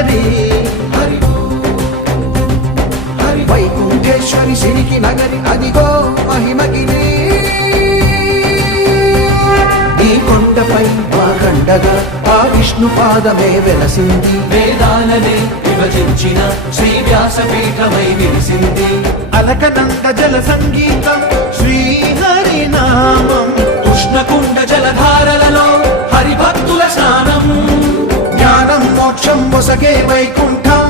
నగరి వైకుంఠేశ్వరి సిరికి నగరి అదిగో మహిమగిరి ఈ కొండపై మాకండగా ఆ విష్ణు పాదమే వెలసింది వేదాలనే విభజించిన శ్రీ వ్యాసపీఠమై విరిసింది అలకనంద జల సంగీతం శ్రీహరి నామం కృష్ణకుండ జలధారలలో హరిభక్తుల స్నానం జ్ఞానం మోక్షం మొసగే వైకుంఠం